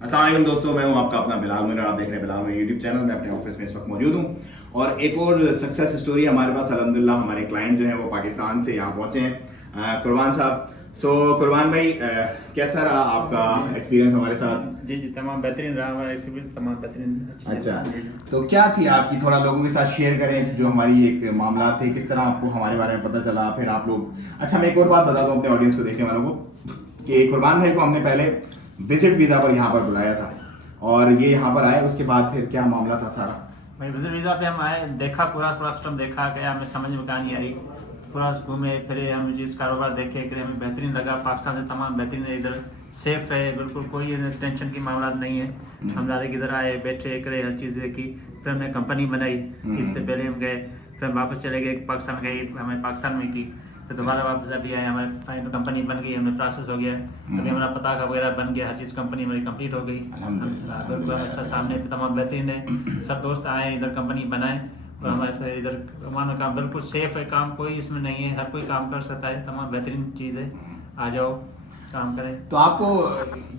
अस्सलाम वालेकुम दोस्तों, मैं हूं आपका अपना बिलाल मीर। आप देख रहे हैं बिलाल मीर यूट्यूब चैनल में। अपने ऑफिस में इस वक्त मौजूद हूं और एक और सक्सेस स्टोरी हमारे पास अल्हम्दुलिल्लाह। हमारे क्लाइंट जो हैं वो पाकिस्तान से यहाँ पहुंचे हैं, कुरबान साहब। कुरबान भाई, कैसा रहा आपका एक्सपीरियंस हमारे साथ? जी जी, तमाम बेहतरीन रहा हमारा एक्सपीरियंस, तमाम बेहतरीन। अच्छा, तो क्या थी आपकी, थोड़ा लोगों के साथ शेयर करें जो हमारी एक मामला थे, किस तरह आपको हमारे बारे में पता चला, फिर आप लोग। अच्छा, मैं एक और बात बता दूं अपने ऑडियंस को, देखने वालों को, कि कुरबान भाई को हमने पहले विजिट वीज़ा पर यहाँ पर बुलाया था और ये यहाँ पर आए, उसके बाद फिर क्या मामला था सारा? भाई विजिट वीज़ा पे हम आए, देखा पूरा सिस्टम देखा गया, हमें समझ में कहानी आई, पूरा घूमे फिरे, हमें जिस कारोबार देखे कि हमें बेहतरीन लगा। पाकिस्तान से तमाम बेहतरीन है, इधर सेफ है, बिल्कुल कोई टेंशन की मामला नहीं है। हम डायरेक्ट इधर आए, बैठे करे, हर चीज़ देखी, फिर हमने कंपनी बनाई। इससे पहले हम गए, फिर हम वापस चले गए, पाकिस्तान गए, हमें पाकिस्तान में की, फिर दोबारा वापस अभी आए, हमारे फाइनल कंपनी बन गई, हमें प्रोसेस हो गया, अभी हमारा पता वगैरह बन गया, हर चीज़ कंपनी हमारी कंप्लीट हो गई। बिल्कुल हमारे सामने तमाम बेहतरीन है, सब दोस्त आए इधर कंपनी बनाए और हमारे साथ इधर हमारा काम बिल्कुल सेफ है, काम कोई इसमें नहीं है, हर कोई काम कर सकता है, तमाम बेहतरीन चीज़ है, आ जाओ काम करें। तो आपको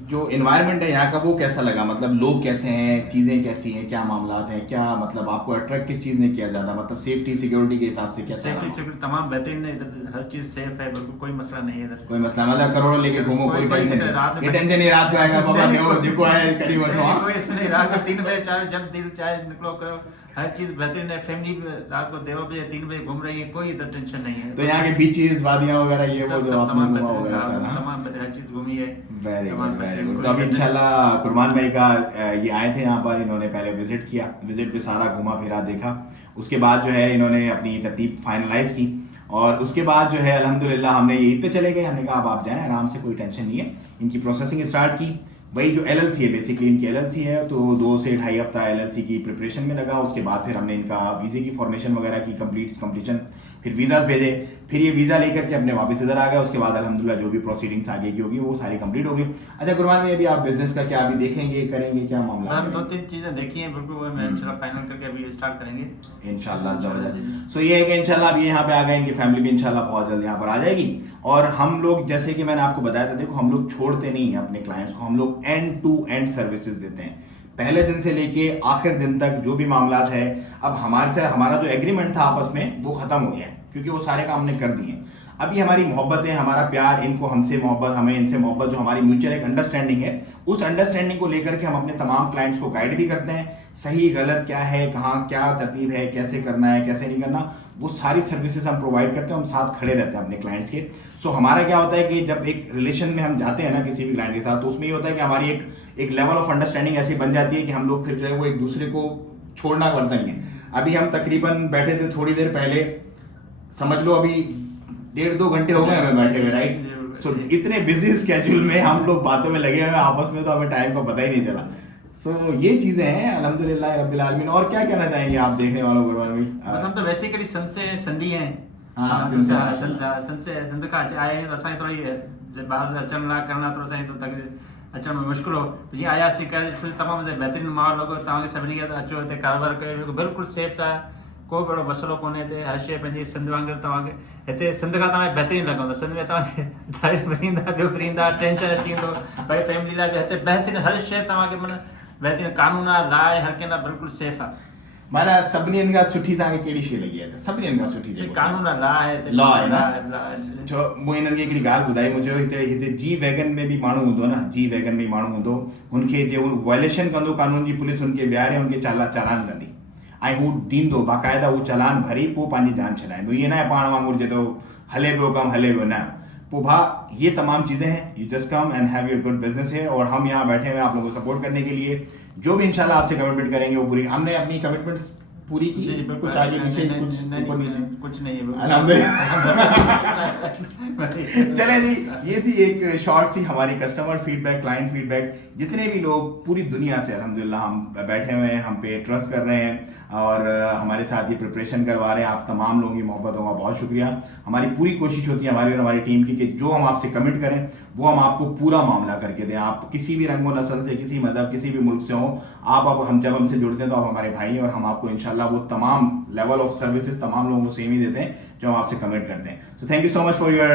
जो इन्वायरमेंट है यहाँ का वो कैसा लगा? मतलब लोग कैसे हैं, चीज़ें कैसी हैं, क्या मामलात हैं, क्या मतलब आपको अट्रैक्ट किस चीज़ ने किया ज़्यादा? मतलब सेफ्टी सिक्योरिटी के हिसाब से कैसा सेफ्टी रहा? सिक्योरिटी तमाम बेहतरीन है, इधर हर चीज़ सेफ है, बिल्कुल कोई मसला नहीं है इधर। कोई मसला मतलब करोड़ों लेके घूमो, कोई टेंशन नहीं, रात ये टेंशन नहीं रात को आएगा बाबा देखो आए कड़ी बैठो। कोई इसमें नहीं, रात को 3 बजे 4 जब दिल चाहे निकलो करो, हर चीज़ बेहतरीन है। फैमिली रात को 2 बजे 3 बजे घूम रही है, कोई इधर टेंशन नहीं है। तो यहाँ के बीचेस, वादियाँ वगैरह ये वो सब जो सब आपने तमाम घूमा वगैरह सारा? तमाम हर चीज़ घूमी है। वेरी गुड, तमाम वेरी बेहतरीन, गुड। कोई तो अभी टेंशन इंशाल्लाह कुरबान भाई का ये आए थे यहाँ पर, इन्होंने पहले विजिट किया, विजिट पे सारा घूमा फिरा देखा, उसके बाद जो है इन्होंने अपनी तरतीब फाइनलाइज की और उसके बाद जो है अल्हम्दुलिल्लाह हमने ये ईद पे चले गए। हमने कहा अब आप जाएं आराम से, कोई टेंशन नहीं है। इनकी प्रोसेसिंग स्टार्ट की, वही जो एलएलसी है, बेसिकली इनकी एलएलसी है, तो 2 से ढाई हफ्ता एलएलसी की प्रिपरेशन में लगा। उसके बाद फिर हमने इनका वीज़े की फॉर्मेशन वगैरह की कंप्लीशन, फिर वीज़ाज भेजे, फिर ये वीज़ा लेकर के अपने वापस इधर आ गए। उसके बाद अल्हम्दुलिल्लाह जो भी प्रोसीडिंग्स आगे की होगी वो सारी कंप्लीट हो गई। अच्छा कुरबान भाई, अभी आप बिजनेस का क्या अभी देखेंगे, करेंगे, क्या मामला? हम 2-3 चीज़ें देखी हैं, बिल्कुल वो मैं इंशाल्लाह फाइनल करके अभी स्टार्ट करेंगे इंशाल्लाह ज़बरदस्त। सो ये है कि इंशाल्लाह अभी यहाँ पे आ गए, इनकी फैमिली भी इंशाल्लाह बहुत जल्द यहाँ पर आ जाएगी। और हम लोग, जैसे कि मैंने आपको बताया था, देखो हम लोग छोड़ते नहीं हैं अपने क्लाइंट्स को, हम लोग एंड टू एंड सर्विसेज देते हैं, पहले दिन से लेके आखिर दिन तक जो भी मामला है। अब हमारे से हमारा जो एग्रीमेंट था आपस में वो खत्म हो गया है, क्योंकि वो सारे काम हमने कर दिए। अभी हमारी मोहब्बत है, हमारा प्यार, इनको हमसे मोहब्बत, हमें इनसे मोहब्बत, जो हमारी म्यूचुअल एक अंडरस्टैंडिंग है, उस अंडरस्टैंडिंग को लेकर के हम अपने तमाम क्लाइंट्स को गाइड भी करते हैं। सही गलत क्या है, कहाँ क्या तरतीब है, कैसे करना है, कैसे नहीं करना, वो सारी सर्विसेज हम प्रोवाइड करते हैं, हम साथ खड़े रहते हैं अपने क्लाइंट्स के। सो हमारा क्या होता है कि जब एक रिलेशन में हम जाते हैं ना किसी भी क्लाइंट के साथ, तो उसमें ये होता है कि हमारी एक लेवल ऑफ अंडरस्टैंडिंग ऐसी बन जाती है कि हम लोग फिर जो है वो एक दूसरे को छोड़ना पड़ता नहीं है। अभी हम तकरीबन बैठे थे थोड़ी देर पहले, समझ लो अभी 1.5-2 घंटे हो गए हमें बैठे हुए, राइट? सो इतने बिजी स्केड्यूल में हम लोग बातों में लगे हुए हैं आपस में, तो हमें टाइम का पता ही नहीं चला। सो ये चीजें हैं अल्हम्दुलिल्लाह रब्बिल आलमीन। और क्या कहना चाहेंगे आप देखने वालों को? बस हम तो बेसिकली सन से संधी हैं। हाँ, सन से संध का आए हैं, तो असां थोड़ी बाहर अचण ला करना थोड़ा सा तो तक अचण में मुश्किल हो, तो जीअं आयासीं तमामु बेहतरीन माहौल लॻो, तव्हांखे सभिनी खे अचो हिते कारोबार कयो, बिल्कुल सेफ सां, कोई बड़ो मसलो कोन्हे हिते, हर शइ पंहिंजी सिंध वांगुरु तव्हांखे हिते सिंध खां तव्हांखे बेहतरीन लॻंदो। सिंध में तव्हांखे दारू पींदा, ॿियो पींदा, टेंशन अची वेंदो, भई फैमिली लाइ बि हिते बेहतरीन हर शइ तव्हांखे माना बेहतरीन कानून आहे, लाइ हर कंहिं लाइ बिल्कुलु सेफ आहे। माना सभिनी खां सुठी तव्हांखे कहिड़ी शइ लॻी आहे? सभिनी खां सुठी कानून आहे, लॉ आहे हिते, लॉ आहे लॉ न? आहे। छो मूं हिननि खे हिकिड़ी ॻाल्हि ॿुधाई, मुंहिंजो हिते जी वैगन में बि माण्हू हूंदो न, जी वैगन में माण्हू हूंदो, हुनखे जे हू वायलेशन कंदो कानून जी, पुलिस हुनखे विहारे हुनखे चालान कंदी ऐं हू ॾींदो बाक़ाइदा, हू चालान भरी पोइ पंहिंजी जान छॾाईंदो। ईअं न आहे पाण वांगुरु जेको हले पियो कमु हले पियो, न। पोइ भाउ ये तमाम चीज़ें हैं, you just come and have your good business है। और हम यहाँ बैठे हुए हैं आप लोगों को सपोर्ट करने के लिए, जो भी इंशाल्लाह आपसे कमिटमेंट करेंगे वो पूरी, हमने अपनी कमिटमेंट्स पूरी की, कुछ आगे पीछे, कुछ ऊपर नीचे, कुछ नहीं है अल्हम्दुलिल्लाह। चले जी, ये थी एक शॉर्ट सी हमारी कस्टमर फीडबैक, क्लाइंट फीडबैक। जितने भी लोग पूरी दुनिया से अल्हम्दुलिल्लाह हम बैठे हुए हैं, हम पे ट्रस्ट कर रहे हैं और हमारे साथ ये प्रिपरेशन करवा रहे हैं, आप तमाम लोगों की मोहब्बतों का बहुत शुक्रिया। हमारी पूरी कोशिश होती है हमारी और हमारी टीम की कि जो हम आपसे कमिट करें वो हम आपको पूरा मामला करके दें। आप किसी भी रंग व नस्ल से, किसी मजहब, किसी भी मुल्क से हो, आप हम जब हमसे जुड़ते हैं तो आप हमारे भाई हैं और हम आपको इंशाल्लाह वो तमाम लेवल ऑफ सर्विसेज तमाम लोगों को सेम ही देते हैं जो हम आपसे कमिट करते हैं। So thank you so much for your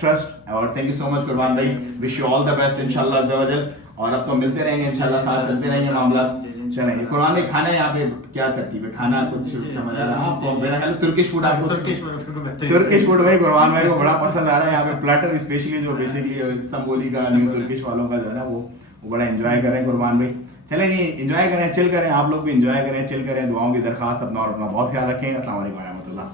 trust और थैंक यू सो मच कुरबान भाई, wish you all the best इंशाल्लाह अज़्ज़ा वजल। और अब तो मिलते रहेंगे इंशाल्लाह, साथ चलते रहेंगे मामला। चलें कुरबान भाई, खाना यहाँ पे क्या तरतीब है, खाना कुछ समझ आ रहा है आपको? मेरा ख्याल तुर्किश फूड आपको, तुर्किश फूड भाई कुरबान भाई को बड़ा पसंद आ रहा है। यहाँ पे प्लेटर स्पेशली जो बेसिकली इस्तांबुली का, न्यू तुर्किश वालों का जो है ना वो बड़ा एंजॉय करें कुरबान भाई। चलें ये एंजॉय करें, चिल करें, आप लोग भी एंजॉय करें, चिल करें। दुआओं की दरखास्त, अपना और अपना बहुत ख्याल रखें। अस्सलाम वालेकुम रहमतुल्लाह।